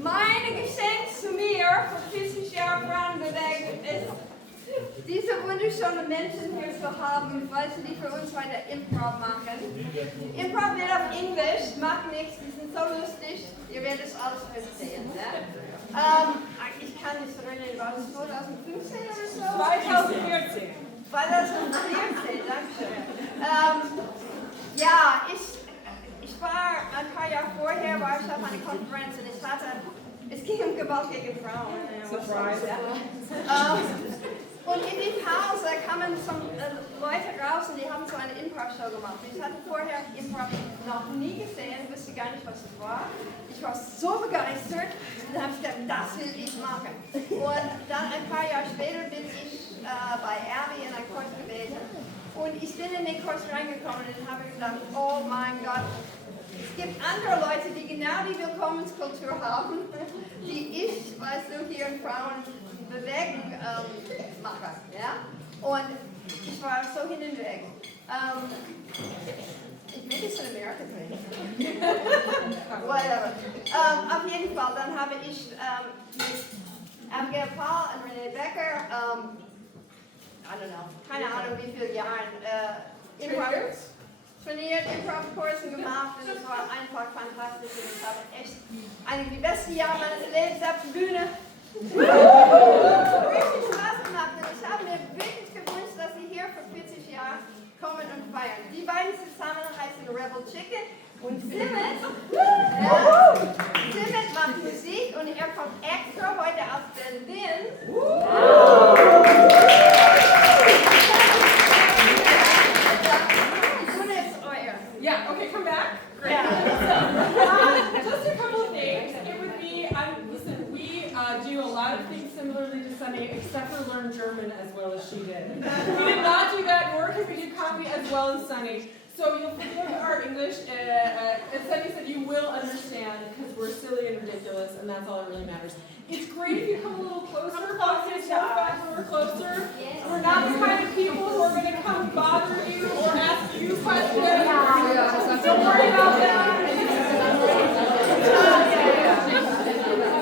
Meine Geschenk zu mir für 40 Jahre Frauenbewegung ist, diese wunderschönen Menschen hier zu haben, weil sie für uns weiter Improv machen. Improv wird auf Englisch, macht nichts, die sind so lustig, ihr werdet es alles verstehen. Ne? Ich kann nicht erinnern, war das 2015 oder so? 2014. 2014, dankeschön. Ja, ich war ein paar Jahre vorher, war ich auf einer Konferenz und es ging um Gewalt gegen Frauen. Surprise. Und in die Pause kamen Leute raus und die haben so eine Improv-Show gemacht. Ich hatte vorher Improv noch nie gesehen, wusste gar nicht, was es war. Ich war so begeistert und dann habe ich gedacht, das will ich machen. Und dann ein paar Jahre später bin ich bei Abby in einen Kurs gewesen. Und ich bin in den Kurs reingekommen und habe gedacht, oh mein Gott, es gibt andere Leute, die genau die Willkommenskultur haben, die ich, weißt du, hier in Frauenbewegung mache. Ja? Und ich war so hin und weg. Maybe it's an American thing. Whatever. Auf jeden Fall, dann habe ich mit Abigail Paul und Renee Becker, I don't know, keine Ahnung wie viele Jahren, trainiert, Improv-Kurse gemacht und es war einfach fantastisch und ich habe echt einige der besten Jahre meines Lebens auf der Bühne. Richtig Spaß gemacht und ich habe mir wirklich gewünscht, dass sie hier für 40 Jahre kommen und feiern. Die beiden zusammen heißen Rebel Chicken und Simmet. Simmet macht Musik und er kommt extra heute aus Berlin. Yeah, okay, come back. Great. Yeah. So, just a couple of things. It would be, listen, we do a lot of things similarly to Sunny, except for learn German as well as she did. We did not do that, nor can we do comedy as well as Sunny. So you'll forgive our English, as Sunny said, you will understand, because we're silly and ridiculous, and that's all that really matters. It's great if you come a little closer, because when we're closer, we're not the kind of people who are going to come bother you or ask you questions. Don't worry about that.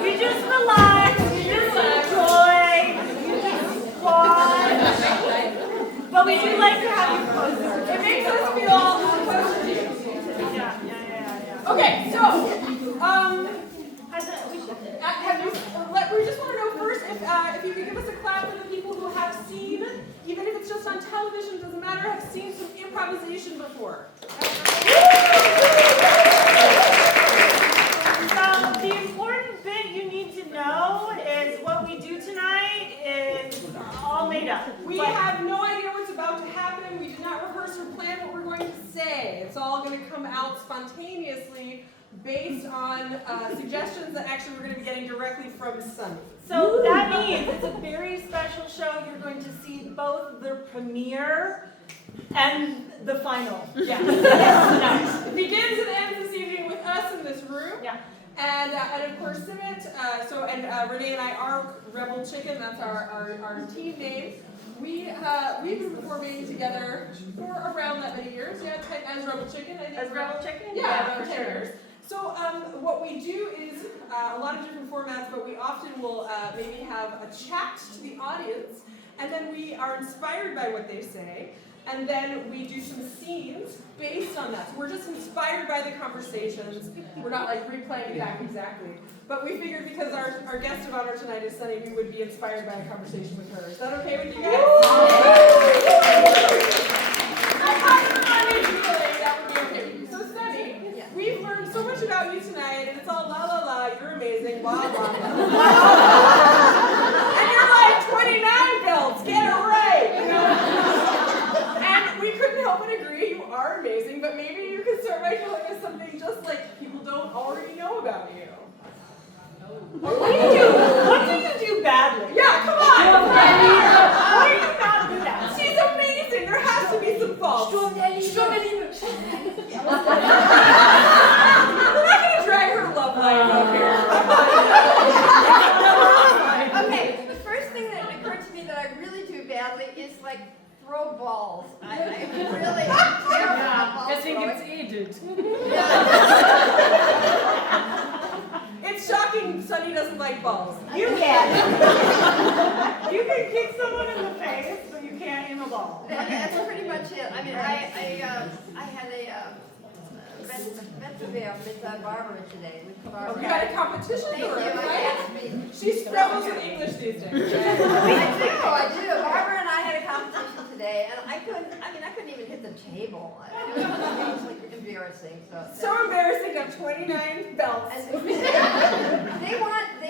We just relax, we just enjoy, we just watch. But we do like to have you closer. It makes us feel closer to you. Yeah. Okay, so, we just want to know first if you could give us a clap for the people who have seen, even if it's just on television, doesn't matter, have seen some improvisation before. So the important bit you need to know is what we do tonight is all made up. We have no idea what's about to happen. We did not rehearse or plan what we're going to say. It's all going to come out spontaneously based on suggestions that actually we're going to be getting directly from Sunny. So that means it's a very special show. You're going to see both the premiere and the final. Yeah. Nice. It begins and ends this evening with us in this room. Yeah. And of course, Simmet, Renee and I are Rebel Chicken, that's our team name. We've been performing together for around that many years, yeah, as Rebel Chicken, I think. As Rebel Chicken? Yeah, for about 10 sure. years. So what we do is a lot of different formats, but we often will maybe have a chat to the audience, and then we are inspired by what they say, and then we do some scenes based on that. So we're just inspired by the conversations. We're not like replaying it back exactly. But we figured because our guest of honor tonight is Sunny, we would be inspired by a conversation with her. Is that okay with you guys? That would be okay with you. So Sunny, we've learned so much about you tonight, and it's all la la la, you're amazing, blah blah blah. And you're like 29 belts, get it right. You know? And we couldn't help but agree, you are amazing, but maybe you could start by telling us something just like people don't already know about you. What do you do badly? Yeah, come on! What are you not good at? She's amazing! There has to be some faults. We're not going to drag her love life up here. Okay, the first thing that occurred to me that I really do badly is like throw balls. I really am terrible at ball I think throwing. it's aided. It's shocking Sunny doesn't like balls. You can. You can kick someone in the face, but you can't aim a ball. That's pretty much it. I mean, I had a Wettbewerb with Barbara today. With Barbara. You got a competition Thank for you. her, I right? had to be. She struggles with English these days. I do. Barbara and I had a competition today, and I couldn't even hit the table. It was like embarrassing. So embarrassing to have 29 belts. And they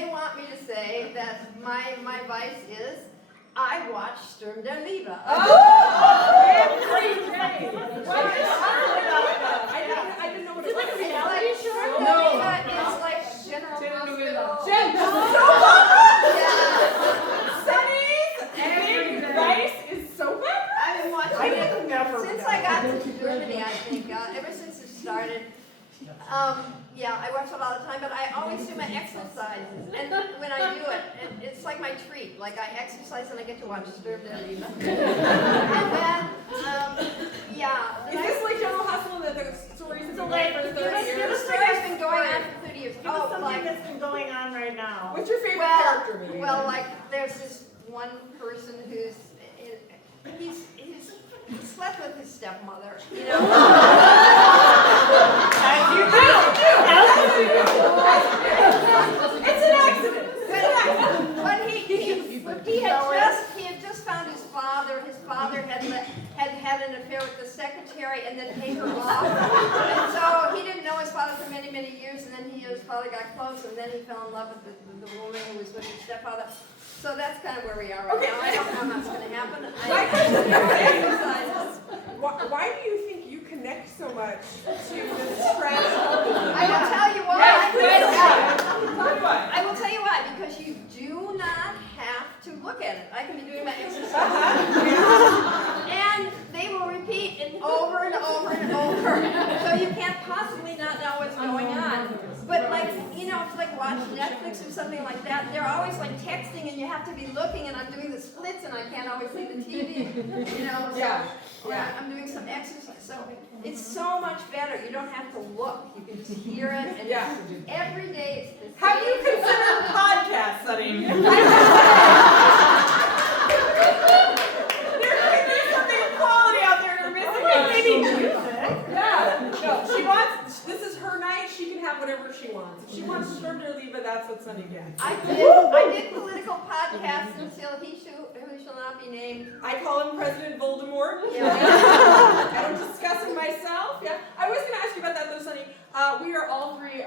want me to say that my vice is I watch Sturm der Liebe. Every day. I didn't know what it was. Like a reality show? No. It's like General Hospital. Jen, so Yeah. Sunny's big rice is so bad. I've been watching I could never. since I got to Germany, I think, ever since it started. Yeah, I watch it all the time, but I always do my exercises. And when I do it, it's like my treat. Like I exercise and I get to watch Sturm der Liebe. And then, yeah. Is this like General Hospital that the stories have been like, for 30 give us years? The story's been going on for 30 years. Give us something that's been going on right now. What's your favorite character movie? Well, like there's this one person who's he's slept with his stepmother, you know. As you do. It's an accident. But he had just found his father. His father had an affair with the secretary and then paid her off. And so he didn't know his father for many, many years. And then his father got close, and then he fell in love with the woman who was with his stepfather. So that's kind of where we are right now. I don't know how that's going to happen. My question is, why do you think you connect so much to this trash? I will tell you why. I will tell you why. Because you do not have to look at it. I can be doing my exercise. And they will repeat it over and over and over. So you can't possibly not know what's going on. But like, you know, if like watch Netflix or something like that, they're always like texting and you have to be looking, and I'm doing the splits and I can't always see the TV. You know, so I'm doing some exercise. So it's so much better. You don't have to look. You can just hear it, and every day it's the same. Have you considered podcasts, Sunny? There's something of quality out there you're missing. Maybe music. Yeah. No, she wants, this is her night, she can have whatever she wants. If she wants Sturm der Liebe, that's what Sunny gets. I did political podcasts until who shall not be named. I call him President Voldemort. Yeah. And I'm discussing myself. Yeah. I was going to ask you about that though, Sunny. We are all three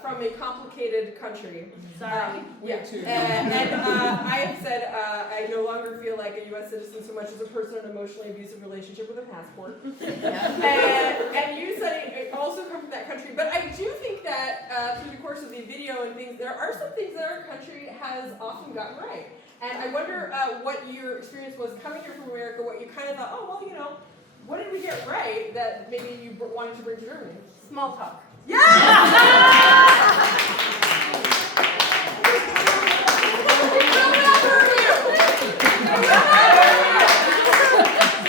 from a complicated country. Sorry. Yeah. And I have said I no longer feel like a U.S. citizen so much as a person in an emotionally abusive relationship with a passport. And you said you also come from that country. But I do think that through the course of the video and things, there are some things that our country has often gotten right. And I wonder what your experience was coming here from America, what you kind of thought, oh, well, you know, what did we get right that maybe you wanted to bring to Germany? Small talk. Yeah!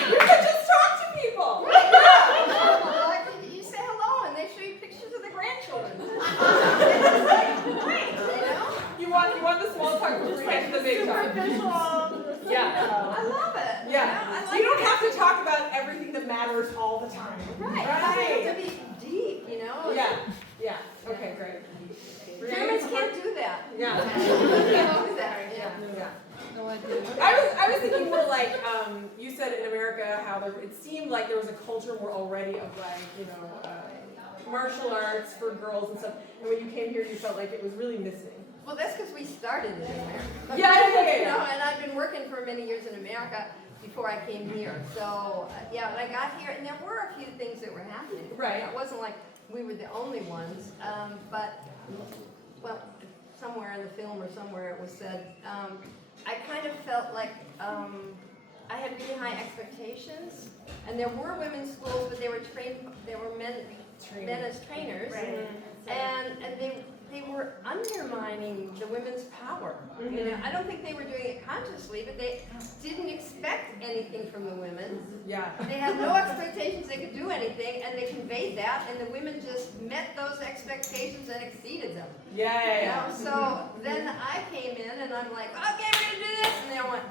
You could just talk to people. You say hello and they show you pictures of the grandchildren. superficial. Yeah. I love it. Yeah. I like You don't it. have to talk about everything that matters all the time. Right. Right. It has to be deep, you know? Yeah. Yeah. Okay, great. Germans can't do that. Yeah. Can't do that. Yeah. Yeah. I was thinking more like you said in America how it seemed like there was a culture more already of like martial arts for girls and stuff, and when you came here you felt like it was really missing. Well, that's because we started it in America. Yeah. You know, and I've been working for many years in America before I came here. So yeah, when I got here, and there were a few things that were happening. Right. It wasn't like we were the only ones, but well, somewhere in the film or somewhere it was said. I kind of felt like I had really high expectations, and there were women's schools, but they were men as trainers, Right. and they were undermining the women's power. Mm-hmm. You know, I don't think they were doing it consciously, but they didn't expect anything from the women. Yeah. They had no expectations they could do anything, and they conveyed that, and the women just met those expectations and exceeded them. Yeah. You know, so then I came in and I'm like, okay, we're gonna do this, and they all went.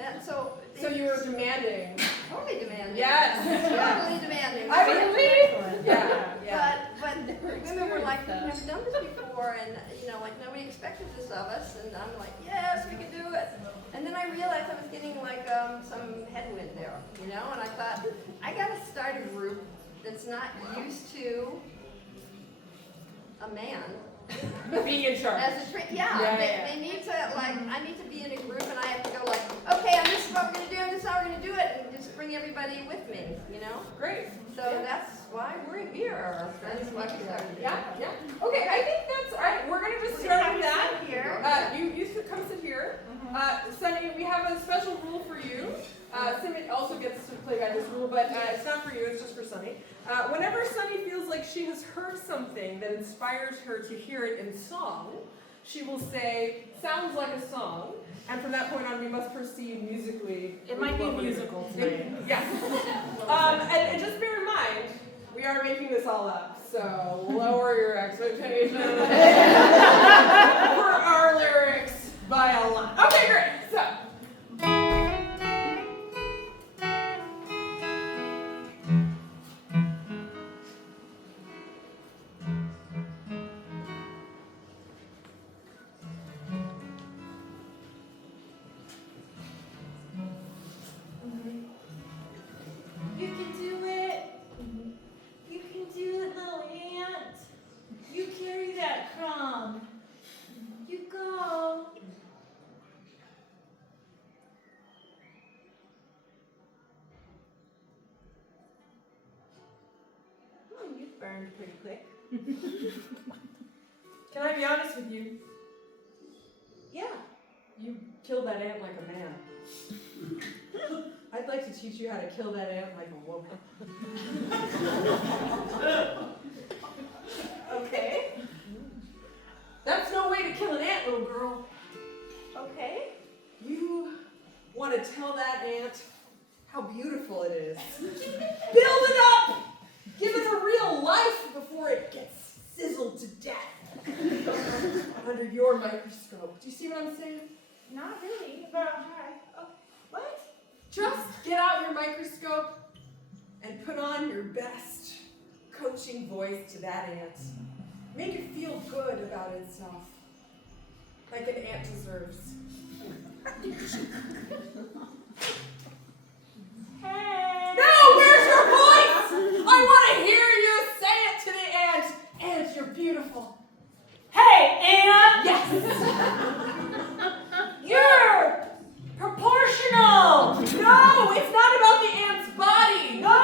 And so you were demanding. totally demanding. Yes. Totally demanding. I believe. Yeah. But women were like, we've never done this before, and you know, like nobody expected this of us, and I'm like, yes, we can do it. And then I realized I was getting like some headwind there, you know, and I thought, I gotta start a group that's not used to a man. Being in charge. As a they need to, like, I need to be in a group and I have to go like, okay, this is what we're going to do, and this is how we're going to do it, and just bring everybody with me, you know? Great. So that's why we're here. That's why we started. Yeah. Okay, I think that's all right. We're going to just start with that. Here. You come sit here. Sunny, we have a special rule for you. Sunny also gets to play by this rule, but it's not for you, it's just for Sunny. Whenever Sunny feels like she has heard something that inspires her to hear it in song, she will say, sounds like a song, and from that point on we must proceed musically. It might be a musical tonight. Yeah. And just bear in mind, we are making this all up, so lower your expectations for our lyrics by a lot. Okay, great. So. You can do it. You can do it, little ant. You carry that crumb. You go. You burned pretty quick. Can I be honest with you? Yeah. You killed that ant like a man. I'd like to teach you how to kill that ant like a woman. Okay. That's no way to kill an ant, little girl. Okay. You want to tell that ant how beautiful it is. Build it up! Give it a real life before it gets sizzled to death under your microscope. Do you see what I'm saying? Not really, but I'll try. Oh, what? Just get out your microscope and put on your best coaching voice to that ant. Make it feel good about itself, like an ant deserves. Hey. No, where's your voice? I want to hear you say it to the ant. Ant, you're beautiful. Hey, ant. Yes. You're proportional. No, it's not about the ant's body. No.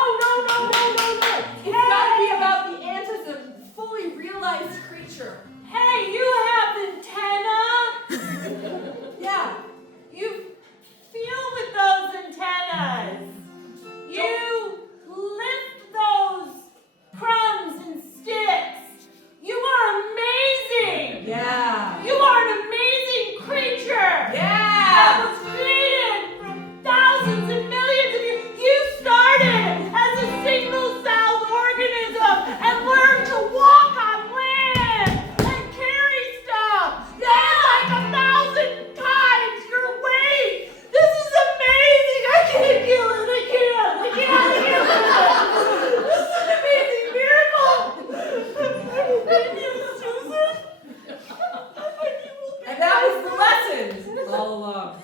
It's got to be about the ant as a fully realized creature. Hey, you have antenna. Yeah. You feel with those all love.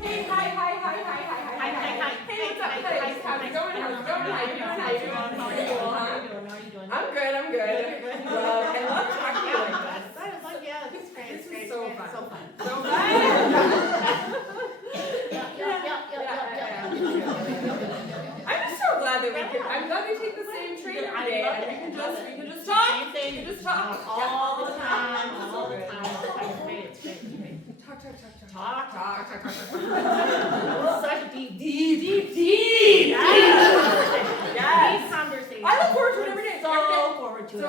Hey, hi. Hey, what's up? Hey, how's it going? How you doing? I'm good. I love talking to you like this. This is so fun. So fun. I'm just so glad that I'm glad we take the same train every day and we can just talk. We can just talk. All the time. It's great. Talk. Such deep. Yes. Deep conversation. I look forward to it every day. So forward to it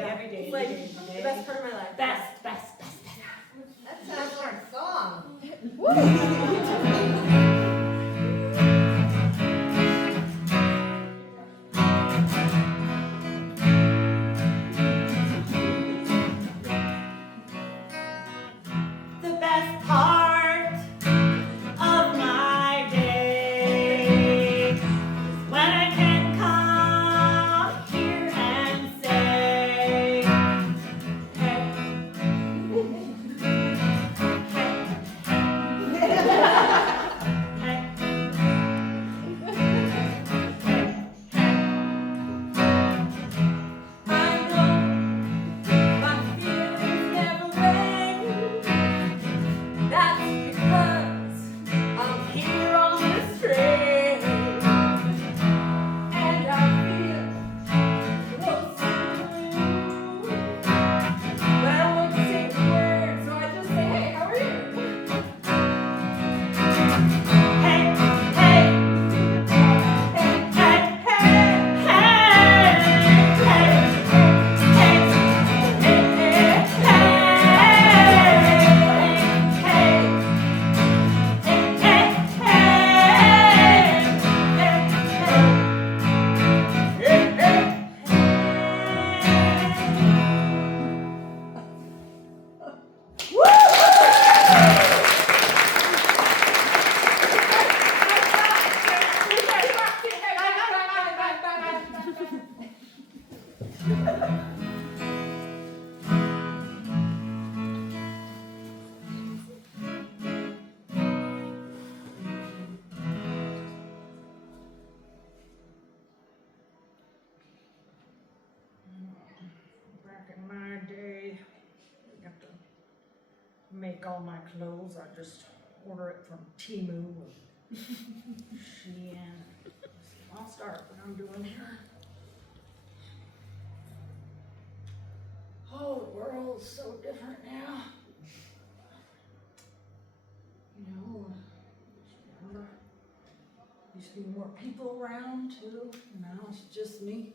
every day. It's like the best part of my life. Best. That sounds like a song. The best part of my day is when I can come here and say, hey, Back in my day, you have to make all my clothes. I just order it from Temu or Shein. I'll start what I'm doing here. Oh, the world's so different now. You know, just remember, used to be more people around too. Now it's just me.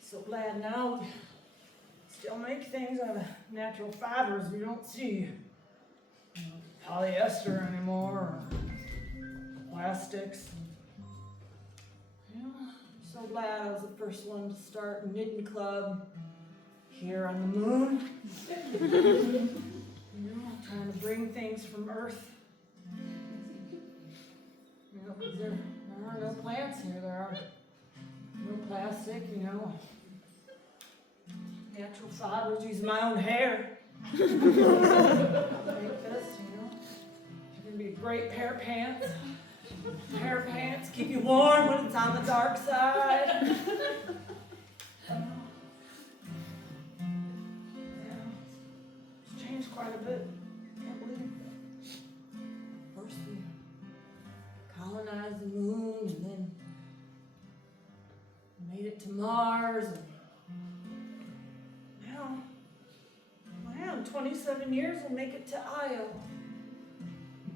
So glad now we still make things out of natural fibers we don't see. Polyester anymore, or plastics. So glad I was the first one to start a knitting club here on the moon. Trying to bring things from Earth. Because there are no plants here. There are no plastic, Natural fibers, using my own hair. Make this, It's gonna be a great pair of pants. Pair of pants keep you warm when it's on the dark side. It's changed quite a bit. Can't believe it. First we colonized the moon and then made it to Mars. And now, in 27 years, we'll make it to Io.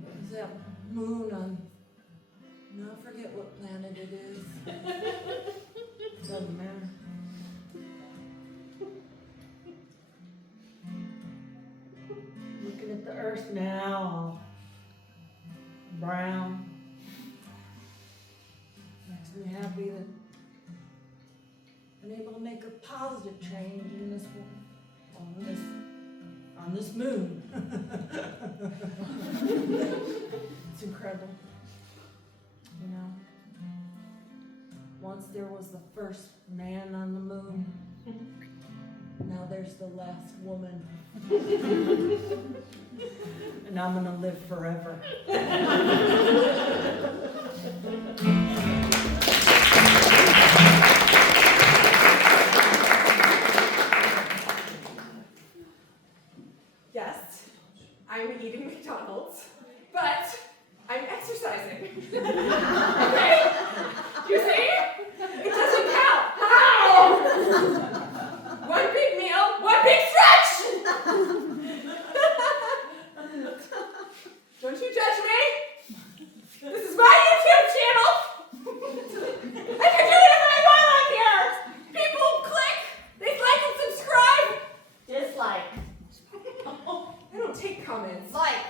There's that moon on, I forget what planet it is. Doesn't matter. Looking at the Earth now, all brown. Makes me happy that I've been able to make a positive change in this world. On this moon. It's incredible. incredible. You know, once there was the first man on the moon. Now there's the last woman. And I'm gonna live forever. Yes, I'm eating McDonald's, but I'm exercising. Okay? You see? It doesn't count. How? One big meal, one big stretch! Don't you judge me? This is my YouTube channel! I can do whatever I want on here! People click, they like and subscribe! Dislike. I don't take comments. Like.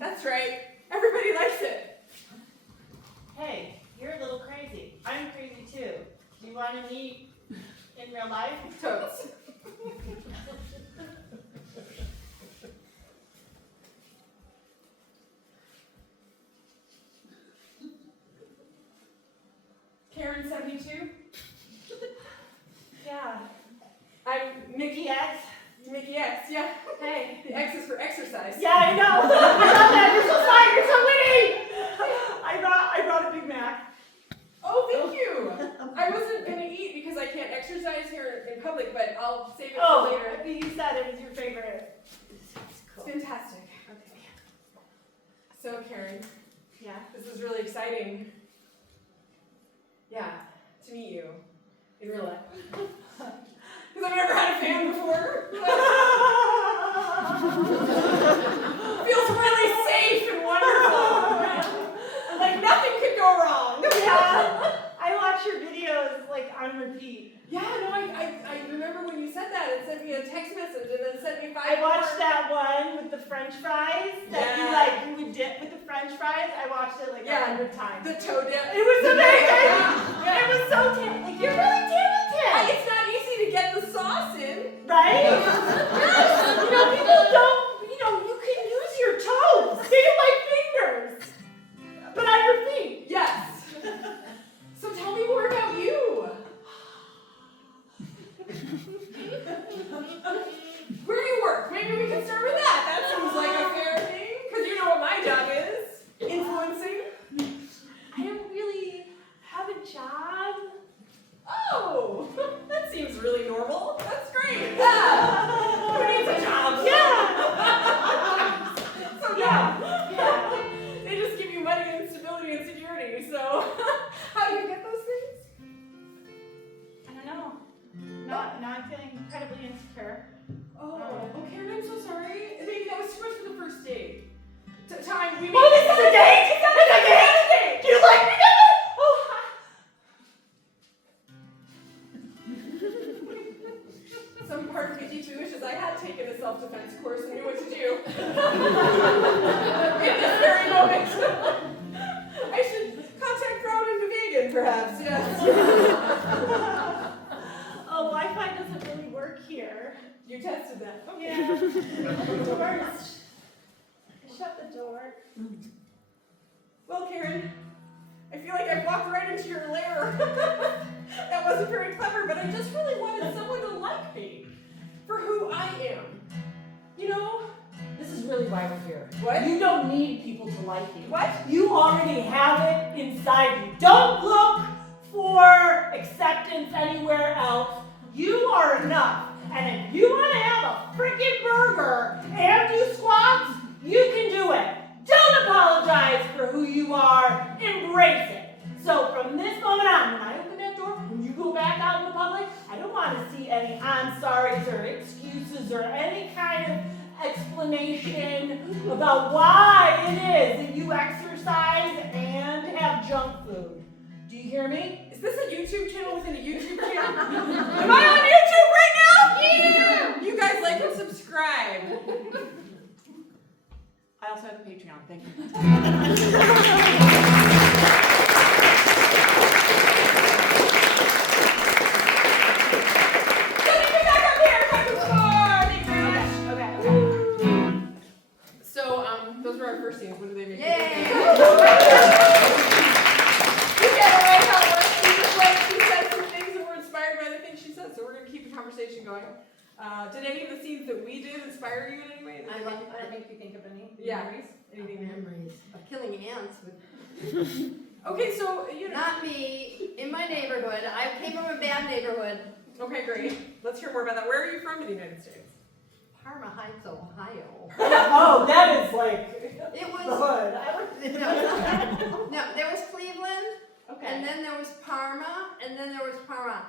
That's right. Everybody likes it. Hey, you're a little crazy. I'm crazy too. Do you want to meet in real life? Totes. Karen 72. Yeah. I'm Mickey X. Mickey X, yeah. Hey. The X is for exercise. Yeah, I know. I love that. You're so smart. You're so witty. I brought a Big Mac. Oh, thank you. I wasn't gonna eat because I can't exercise here in public, but I'll save it for later. You said it was your favorite. It's fantastic. Okay. So, Karen, Yeah. this is really exciting. Yeah, to meet you in real life. Because I've never had a fan before. Feels really safe and wonderful. Like nothing could go wrong. Yeah. I watch your videos like on repeat. Yeah, no, I remember when you said that. It sent me a text message and then sent me 5 I watched more. that one with the French fries that you would dip with the French fries. I watched it like 100 times. The toe dip. It was amazing. Yeah. It was so talented. Like, you're really talented. It's not easy to get the sauce in. Right? Yes. People don't, you can use your toes. They like fingers. But on your feet. Yes. So tell me more about you. Where do you work? Maybe we can start with that. That seems like a fair thing. Because you know what my job is. Influencing. I don't really have a job. Oh, that seems really normal. That's great. Yeah. Who needs a job? Yeah. So Yeah. they just give you money and stability and security. So how do you get those things? I don't know. Now I'm feeling incredibly insecure. Oh, Karen, I'm so sorry. Maybe that was too much for the first date. Time we Oh, this is a date? Is that a date? Do you like me? Oh, Some part of me deeply wishes I had taken a self-defense course and knew what to do. In this very moment. I should contact Frauen and Bewegung, perhaps, yes. Oh, Wi-Fi doesn't really work here. You tested that. Okay. Yeah. The doors. Shut the door. Well, Karen, I feel like I walked right into your lair. That wasn't very clever, but I just really wanted someone to like me for who I am. You know? This is really why we're here. What? You don't need people to like you. What? You already have it inside you. Don't look for acceptance anywhere else. You are enough. And if you want to have a freaking burger and do squats, you can do it. Don't apologize for who you are. Embrace it. So from this moment on, when I open that door, when you go back out in the public, I don't want to see any I'm sorries or excuses or any kind of explanation about why it is that you exercise and have junk food. Do you hear me? Is this a YouTube channel within a YouTube channel? Am I on YouTube right now? Yeah! You guys like and subscribe. I also have a Patreon. Thank you. Let me back up here. Thank you very much. Okay. So, those were our her scenes. What do they make? Yay! You get it right how it works. She said some things that were inspired by the things she said. So we're going to keep the conversation going. Did any of the scenes that we did inspire you in any way? I make you think of any memories? Anything memories of killing ants with. Okay, so Not me. In my neighborhood, I came from a bad neighborhood. Okay, great. Let's hear more about that. Where are you from in the United States? Parma Heights, Ohio. Oh, that is like It was. the hood. No, there was Cleveland, Okay. and then there was Parma, and then there was Parma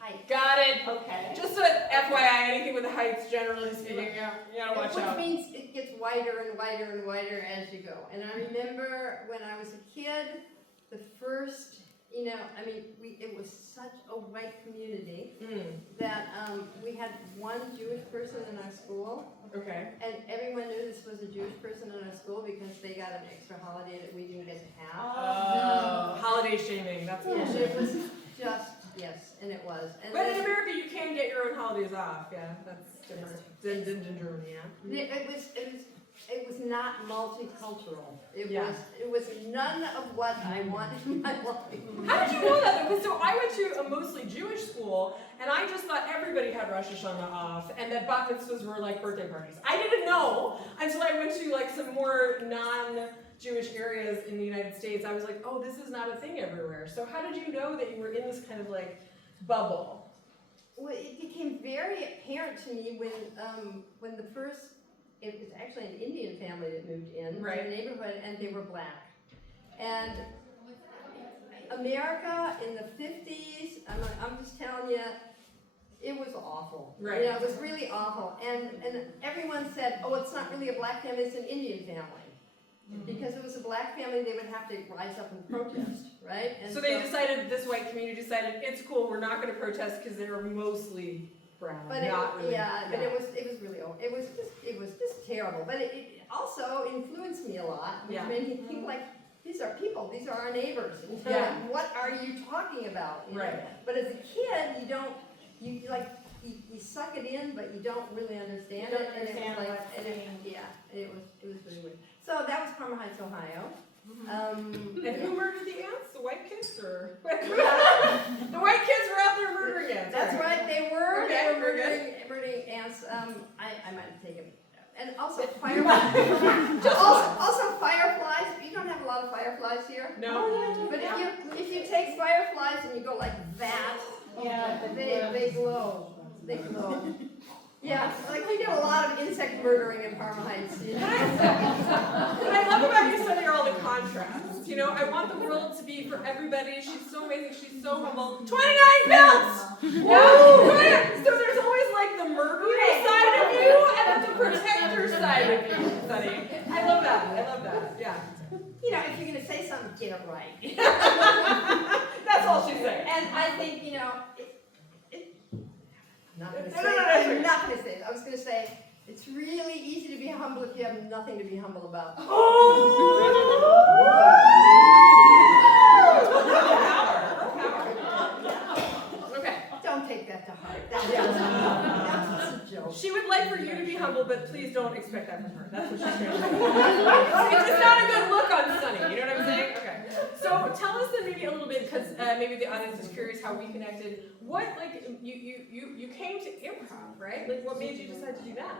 Heights. Got it. Okay. Just a FYI, anything with the heights, generally speaking, you gotta watch Which out. means it gets wider and wider and wider as you go. And I remember when I was a kid, the first, it was such a white community that we had one Jewish person in our school. Okay. And everyone knew this was a Jewish person in our school because they got an extra holiday that we didn't get to have. Holiday shaming, that's Yes, bullshit. it was just, yes, and it was. And But in then- America, you can get your own holidays off. Yeah, that's different. Than Germany, yeah. It was not multicultural. It Yeah. was none of what I wanted in my life. How did you know that? Because so I went to a mostly Jewish school, and I just thought everybody had Rosh Hashanah off, and that bat mitzvahs were like birthday parties. I didn't know until I went to like some more non-Jewish areas in the United States. I was like, oh, this is not a thing everywhere. So how did you know that you were in this kind of like bubble? Well, it became very apparent to me when the first. It was actually an Indian family that moved in to the neighborhood, and they were black. And America in the 50s, I'm just telling you, it was awful. Right. It was really awful. And everyone said, oh, it's not really a black family, it's an Indian family. Because if it was a black family, they would have to rise up and protest, right? And so they decided, this white community decided, it's cool, we're not going to protest because they're mostly brown. But it was really old. It was just terrible. But it also influenced me a lot. Which made me think like, these are people, these are our neighbors. What are you talking about? You know? Right. But as a kid, you suck it in, but you don't really understand You don't it. understand and what's it was really weird. So that was Parma Heights, Ohio. And who murdered the ants? The white kids, or the white kids were out there murdering ants? That's right, they were. Okay, They were very murdering ants. I might have taken. And also fireflies. also fireflies. You don't have a lot of fireflies here. No. But if you take fireflies and you go like that, they glow. They glow. Yeah, like we did a lot of insect murdering in Parma Heights. You know? What I love about you, Sunny, are all the contrasts. I want the world to be for everybody. She's so amazing. She's so humble. 29 belts! So there's always like the murdering side of you and then the protector side of you, Sunny. I love that. Yeah. If you're going to say something, get it right. That's all she's saying. And I think, I'm not going to say it. I was going to say, it's really easy to be humble if you have nothing to be humble about. Okay. Don't take that to heart. That's just a joke. She would like for you to be humble, but please don't expect that from her. That's what she's trying to say. It's just not a good look on Sunny. You know what I'm saying? Okay. So tell us then maybe a little bit, because maybe the audience is curious how we connected. What, you came to improv, right? Like, what made you decide to do that?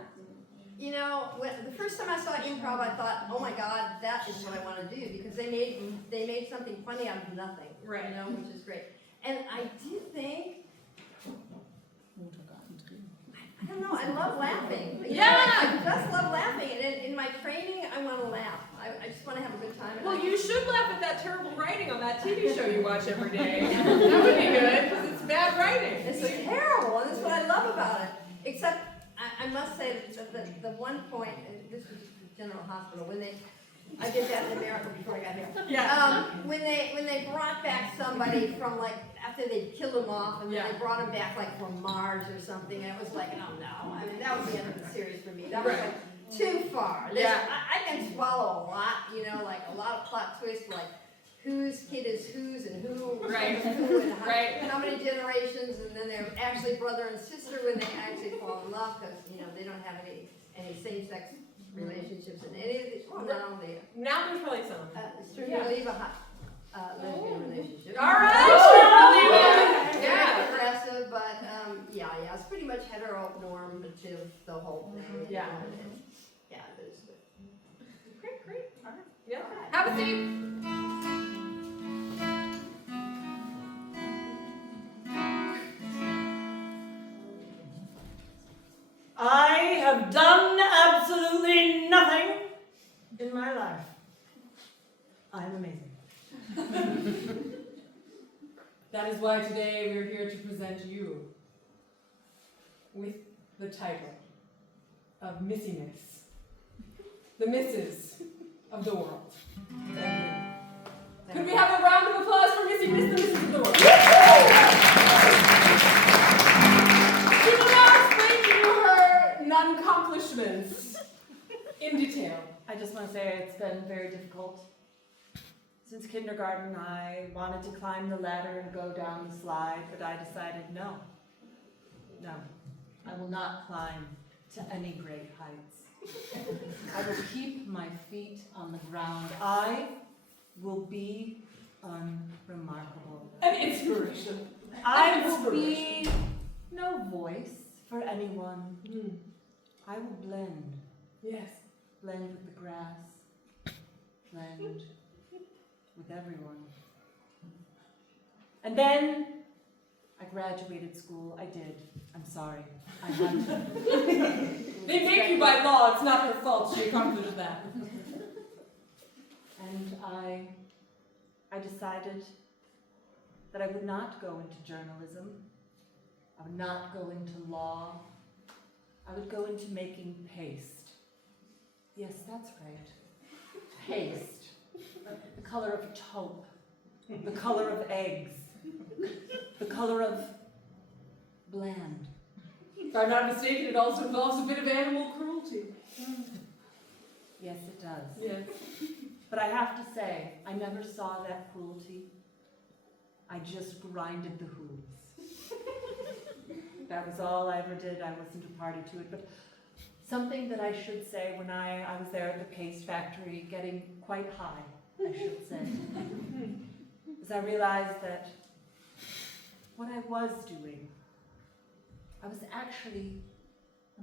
The first time I saw improv, I thought, oh my God, that is what I want to do, because they made something funny out of nothing, right? Which is great. And I did think, I don't know, I love laughing. I just love laughing, and in my training, I want to laugh. I just want to have a good time. Well, you should laugh at that terrible writing on that TV show you watch every day. That would be good, because it's bad writing. It's terrible, and that's what I love about it. Except, I must say that the one point, and this was the General Hospital, I did that in America before I got here. Yeah. When they brought back somebody from after they'd killed them off, and then they brought them back from Mars or something, and it was like, oh no, that was the end of the series for me. That was too far. I can swallow a lot, a lot of plot twists, like whose kid is whose and who, who and how many generations, and then they're actually brother and sister when they actually fall in love, because they don't have any same-sex relationships in any of the, well, not only, Now there's probably some. String Leva lesbian relationship. All right, Yeah, progressive, but yeah, it's pretty much heteronormative, the whole thing. Yeah. Yeah, there's. Great. All right. Yeah. All right. Have a seat. I have done absolutely nothing in my life. I'm amazing. That is why today we are here to present you with the title of Missiness, the Misses of the World. Could we have a round of applause for Missiness, the Misses of the World? She will now explain to you her non-accomplishments in detail. I just want to say it's been very difficult. Since kindergarten, I wanted to climb the ladder and go down the slide, but I decided no, I will not climb to any great heights. I will keep my feet on the ground. I will be unremarkable. An inspiration. I will be no voice for anyone. I will blend. Yes. Blend with the grass. Blend with everyone. And then I graduated school. I did. I'm sorry. I had to. They make you by law. It's not her fault. She accomplished that. And I decided that I would not go into journalism. I would not go into law. I would go into making paste. Yes, that's right. Paste. The color of taupe. The color of eggs. The color of bland. If I'm not mistaken, it also involves a bit of animal cruelty. Yes, it does. Yes. But I have to say, I never saw that cruelty. I just grinded the hooves. That was all I ever did. I wasn't a party to it. But something that I should say when I was there at the paste factory, getting quite high, I should say, is I realized that what I was doing, I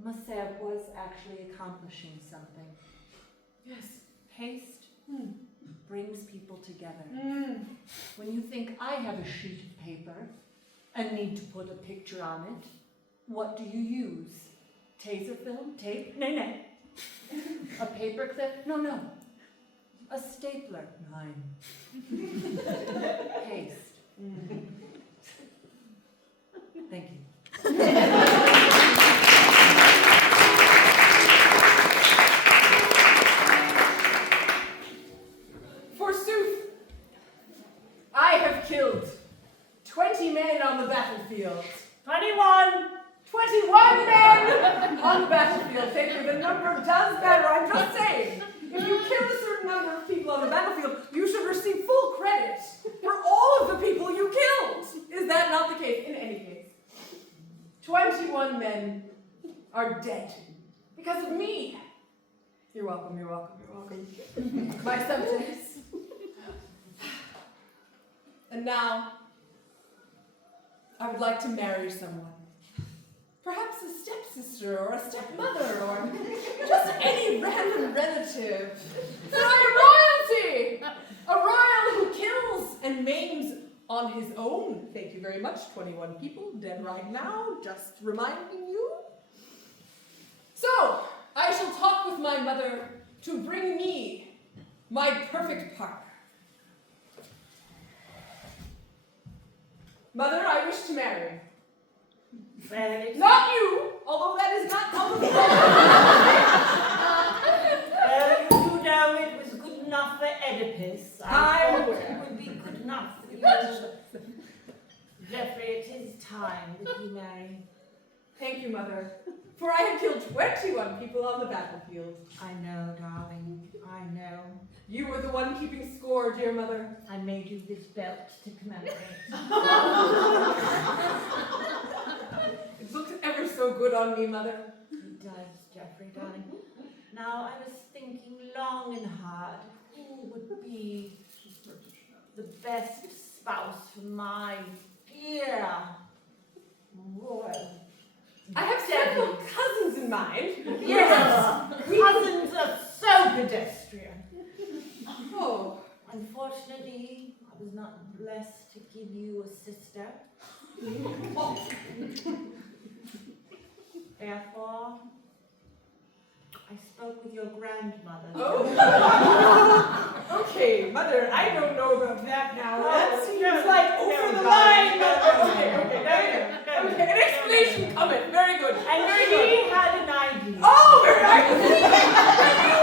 must say I was actually accomplishing something. Yes. Paste brings people together. When you think, I have a sheet of paper and need to put a picture on it, what do you use? Taser film? Tape? No. A paper clip? No. A stapler? 9. Paste. Thank you. Forsooth, I have killed 20 men on the battlefield. 21! 21 men on the battlefield. Thank you. The number does matter. I'm just saying, if you kill a certain number of people on the battlefield, you should receive full credit for all of the people you killed. Is that not the case? In any case, 21 men are dead because of me. You're welcome. My subjects. And now, I would like to marry someone. Perhaps a stepsister or a stepmother or just any random relative. For I am royalty! A royal who kills and maims on his own. Thank you very much. 21 people dead right now, just reminding you. So, I shall talk with my mother to bring me my perfect partner. Mother, I wish to marry. Well, Not you, although that is not on the you know it was good enough for Oedipus. I thought it would be good enough for you. Geoffrey, it is time that you marry. Thank you, Mother, for I have killed 21 people on the battlefield. I know, darling. I know. You were the one keeping score, dear Mother. I made you this belt to commemorate. It looks ever so good on me, Mother. It does, Geoffrey, darling. Now, I was thinking long and hard who would be the best spouse for my dear royal. I have several cousins in mind. Yes, cousins are so pedestrian. Oh, Unfortunately, I was not blessed to give you a sister. Therefore, I spoke with your grandmother. Oh. Okay, Mother, I don't know about that now. That seems like over the line. Okay, an explanation coming. Very good. And Very she good. had an idea. Oh, very nice. You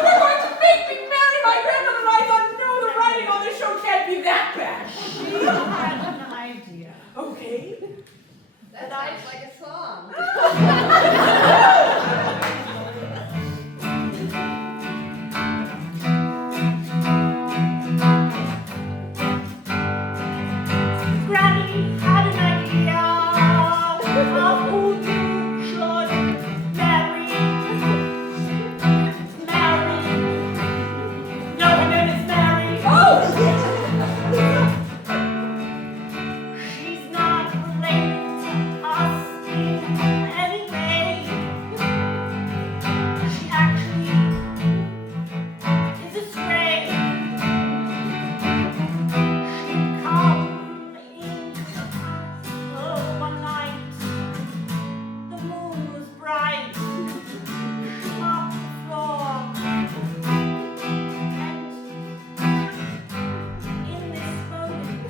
were going to make me marry my grandmother, and I thought, no, the writing on this show can't be that bad. She had an idea. Okay. That sounds like a song. Granny had an idea of who you should marry. No, her name is Mary. She's not related to us in any way. She actually is a stray. She'd come into the house one night. The moon was bright. She mopped the floor. And in this moment,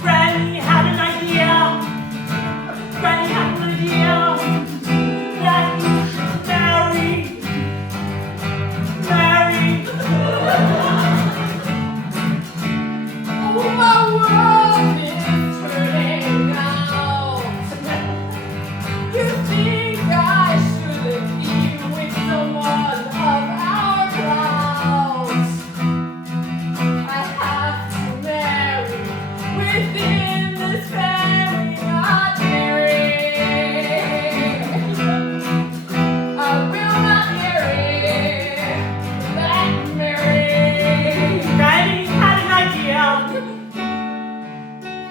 Granny had an idea. Granny had an idea that you should marry. Oh, my world is turning out. You think I should be with someone of our crowd? I have to marry within this family, not marry. I will not marry that Mary. Granny had an idea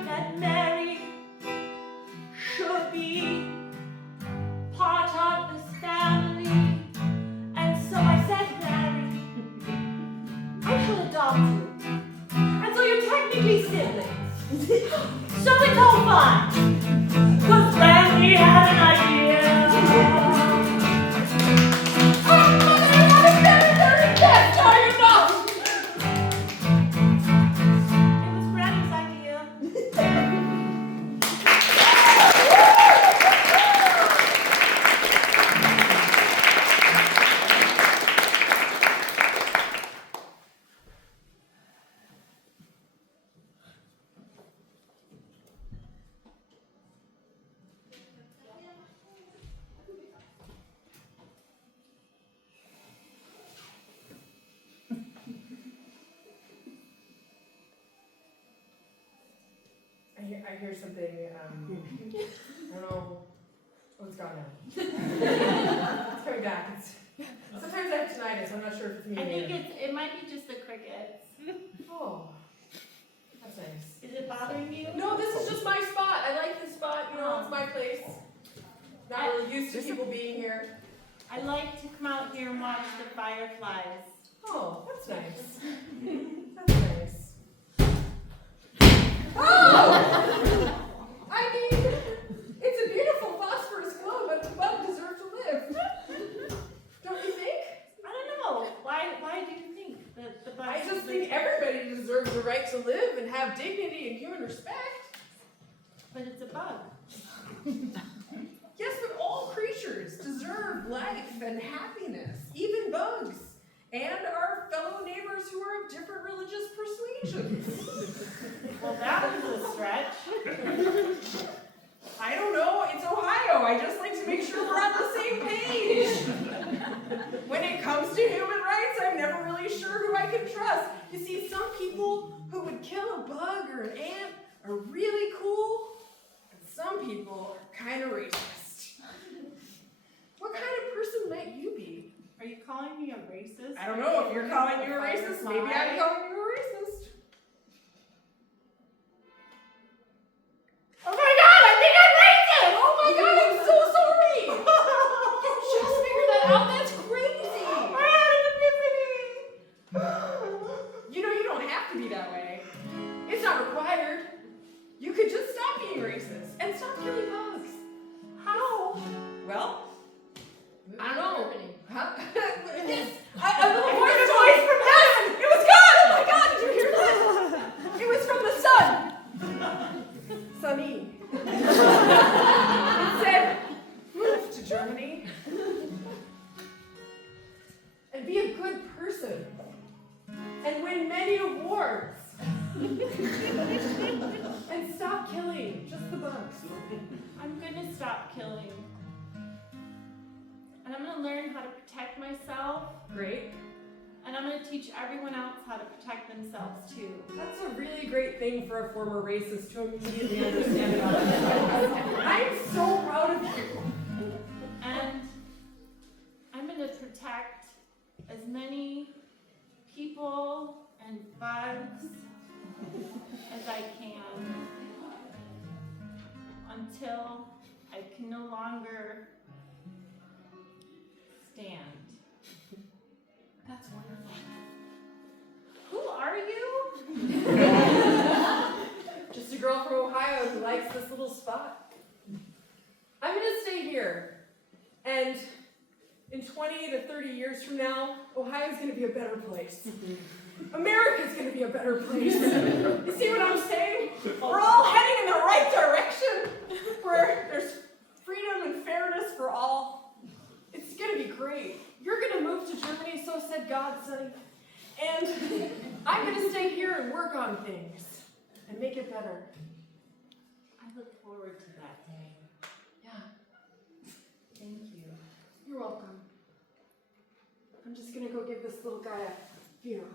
that Mary should be part of this family. And so I said, Mary, I should adopt you. And so you're technically siblings. So it's all fine. Because Granny had an idea. Oh, Mother, I want to marry her to death. Are you not? It was Granny's idea. I hear something, I don't know, it's gone now. It's coming back. Sometimes I have tinnitus, I'm not sure if it's me. I think it might be just the crickets. Oh, that's nice. Is it bothering you? No, this is just my spot. I like this spot, it's my place. Not really used to people being here. I like to come out here and watch the fireflies. Oh, that's nice. That's nice. Oh! I mean, it's a beautiful phosphorus glow, but the bug deserves to live. Don't you think? I don't know. Why do you think that the bug? I just think everybody deserves the right to live and have dignity and human respect. But it's a bug. Yes, but all creatures deserve life and happiness, even bugs, and our fellow neighbors who are of different religious persuasions. Well, that was a stretch. I don't know, it's Ohio. I just like to make sure we're on the same page. When it comes to human rights, I'm never really sure who I can trust. You see, some people who would kill a bug or an ant are really cool, and some people are kind of racist. What kind of person might you be? Are you calling me a racist? I don't know if you're calling you a racist. Maybe I'm calling you a racist. Oh my God, I think I'm racist! Oh my God, I'm so sorry! You just figured that out? That's crazy! I had an epiphany! You know, you don't have to be that way. It's not required. You could just stop being racist and stop killing bugs. How? Well, I don't know. Huh? Yes, a little Voice voice from heaven. It was God. Oh my God, did you hear that? It was from the sun. Sunny. It said, move to Germany and be a good person and win many awards and stop killing just the bugs. I'm gonna stop killing. And I'm gonna learn how to protect myself. Great. And I'm gonna teach everyone else how to protect themselves too. That's a really great thing for a former racist to immediately understand about themselves. I'm so proud of you. And I'm gonna protect as many people and bugs as I can until I can no longer stand. That's wonderful. Who are you? Just a girl from Ohio who likes this little spot. I'm gonna stay here. And in 20 to 30 years from now, Ohio's gonna be a better place. America's gonna be a better place. You see what I'm saying? We're all heading in the right direction, where there's freedom and fairness for all. It's gonna be great. You're gonna move to Germany, so said God, Sonny. And I'm gonna stay here and work on things and make it better. I look forward to that day. Yeah, Thank you. you're welcome. I'm just gonna go give this little guy a funeral.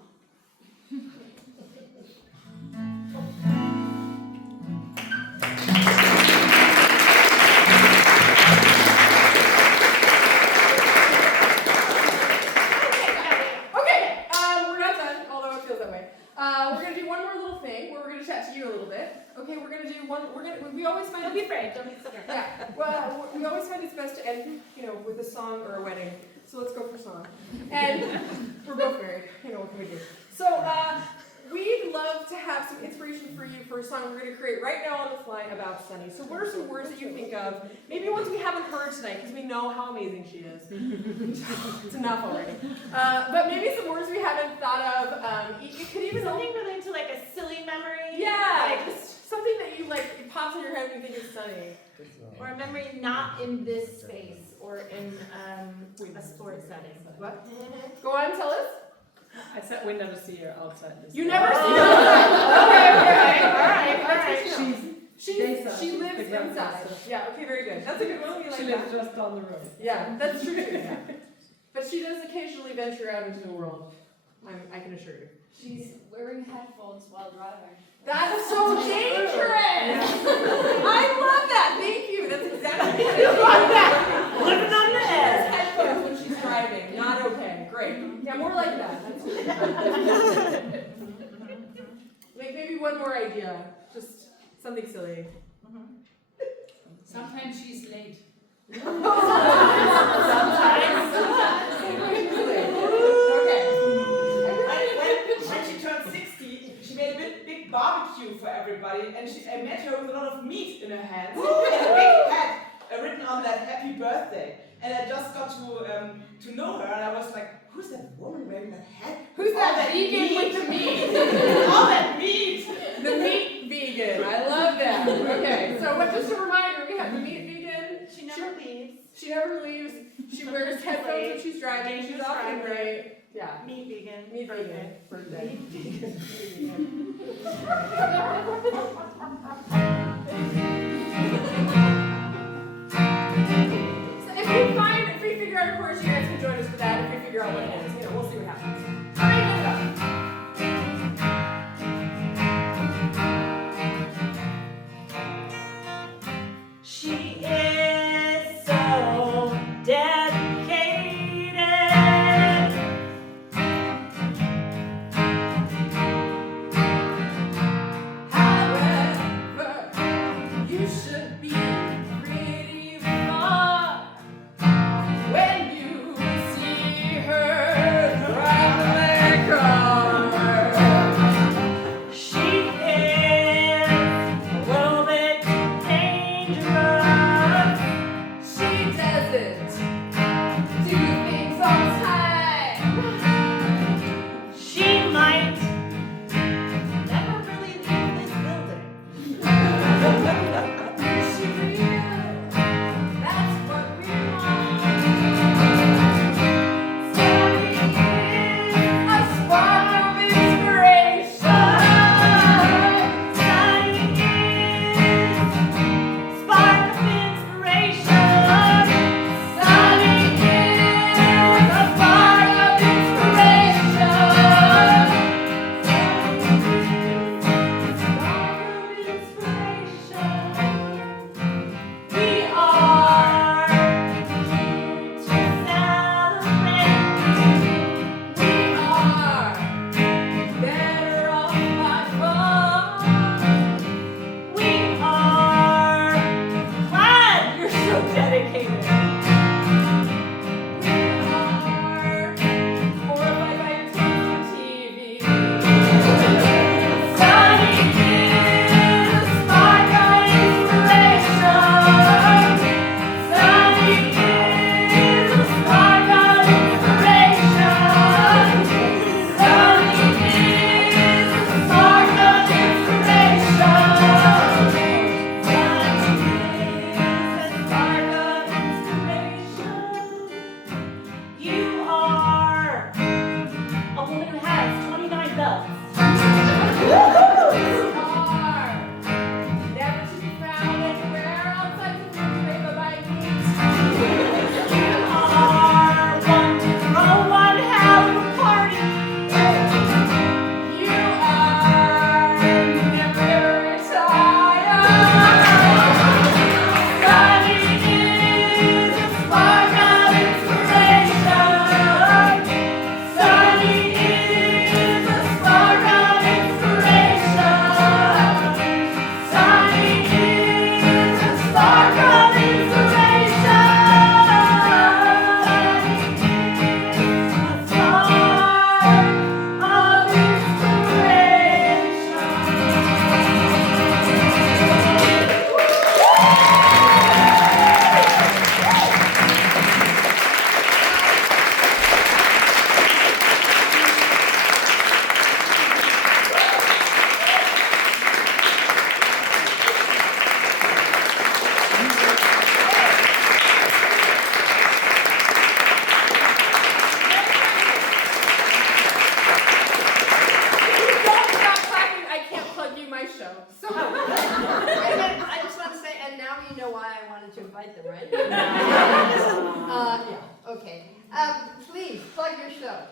We're not done, although it feels that way. We're gonna do one more little thing where we're gonna chat to you a little bit. Okay, we're gonna do one. We always find. Don't be afraid. Don't be scared. Yeah. Well, we always find it's best to end, with a song or a wedding. So let's go for song. And we're both married. What can we do? So we'd love to have some inspiration for you for a song we're going to create right now on the fly about Sunny. So what are some words that you think of? Maybe ones we haven't heard tonight because we know how amazing she is. It's enough already. But maybe some words we haven't thought of. You could even Something related to like a silly memory. Yeah, Like, just something that you like. It pops in your head when you think of Sunny. or a memory not in this space or in a sports setting. What? Go on, tell us. I said we never see her outside this. You never see her. All right. She lives inside. Yeah, okay, very good. That's a good one. We like She that. lives just down the road. Yeah, that's true too. Yeah. But she does occasionally venture out into the world. I can assure you. She's wearing headphones while driving. That's so dangerous! I love that! Thank you! That's exactly what I love that! Living on the edge! Headphones when she's driving. Not okay. Great. Yeah, more like that. That's good. Like maybe one more idea. Just something silly. Sometimes she's late. Sometimes. Okay. When she turned 60, she made a big barbecue for everybody, and I met her with a lot of meat in her hands, and a big hat written on that "Happy Birthday." And I just got to know her, and I was like, "Who's that woman wearing that hat? Who's All that vegan with the meat? All that meat!" The meat vegan. I love that. Okay, so just a reminder, we have the meat vegan. She never leaves. She never leaves. She wears headphones when she's driving. She's often right. Yeah. Meat vegan. Meat vegan. Birthday. So if we figure out a chorus, you guys can join us for that. If we figure out what it is, we'll see what happens. All right, get it up. She is so dead.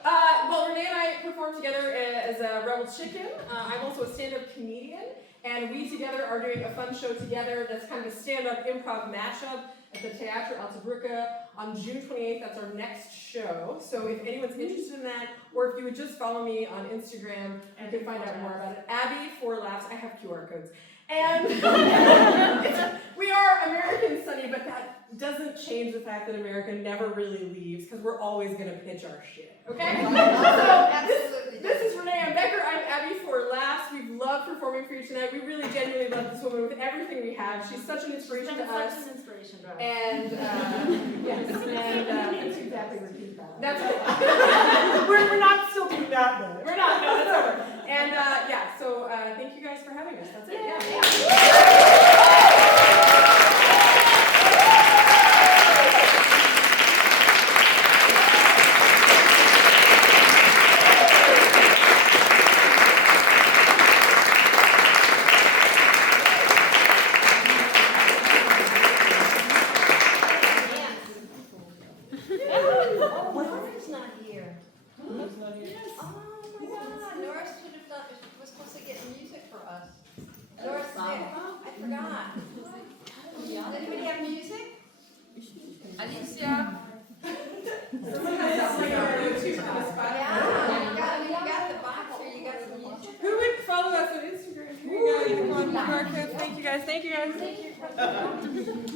Well, Renee and I perform together as a Rebel Chicken. I'm also a stand-up comedian, and we together are doing a fun show together that's kind of a stand-up improv mashup at the Teatro Alta Brücke on June 28th. That's our next show. So if anyone's interested in that, or if you would just follow me on Instagram, you can find out more about it. Abby 4 Laughs. I have QR codes. And we are American, Sunny, but that doesn't change the fact that America never really leaves, because we're always going to pitch our shit, okay? So this is Renee. I'm Becker. I'm Abby 4 Laughs. We've loved performing for you tonight. We really genuinely love this woman with everything we have. She's such an inspiration to us. Such an inspiration to us. And yes, and let's exactly repeat that. That's right. We're not still doing that though. We're not. No, it's over. And yeah, so thank you guys for having us. That's it. Yeah.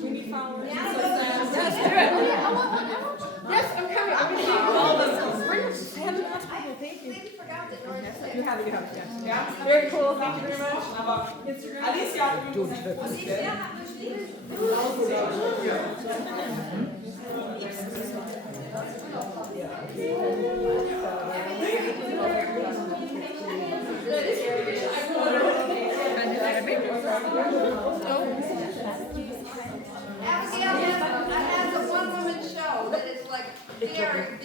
We need followers. Yes, I'm coming. I'm going to give you all the stand up. Thank you. You have it. Yeah. Very cool. Thank you very much. Instagram. Alicia, I have a one-woman show that is like very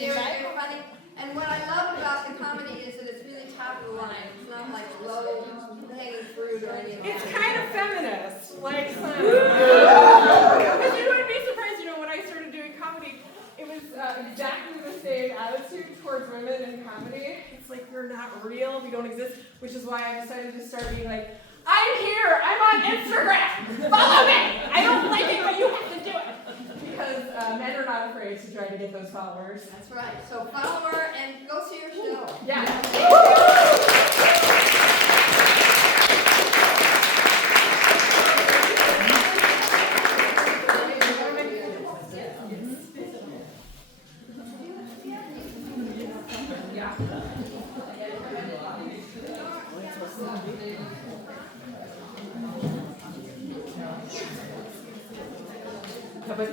funny. And what I love about the comedy is that it's really top of the line. It's not like low-hanging fruit or anything. It's kind of feminist, like some. Because you wouldn't be surprised, when I started doing comedy, it was exactly the same attitude towards women in comedy. It's like, we're not real, we don't exist, which is why I decided to start being like, I'm here, I'm on Instagram, follow me! I don't like it, but you have to do it! Because men are not afraid to try to get those followers. That's right. So follow her and go see her show. Yeah. Aber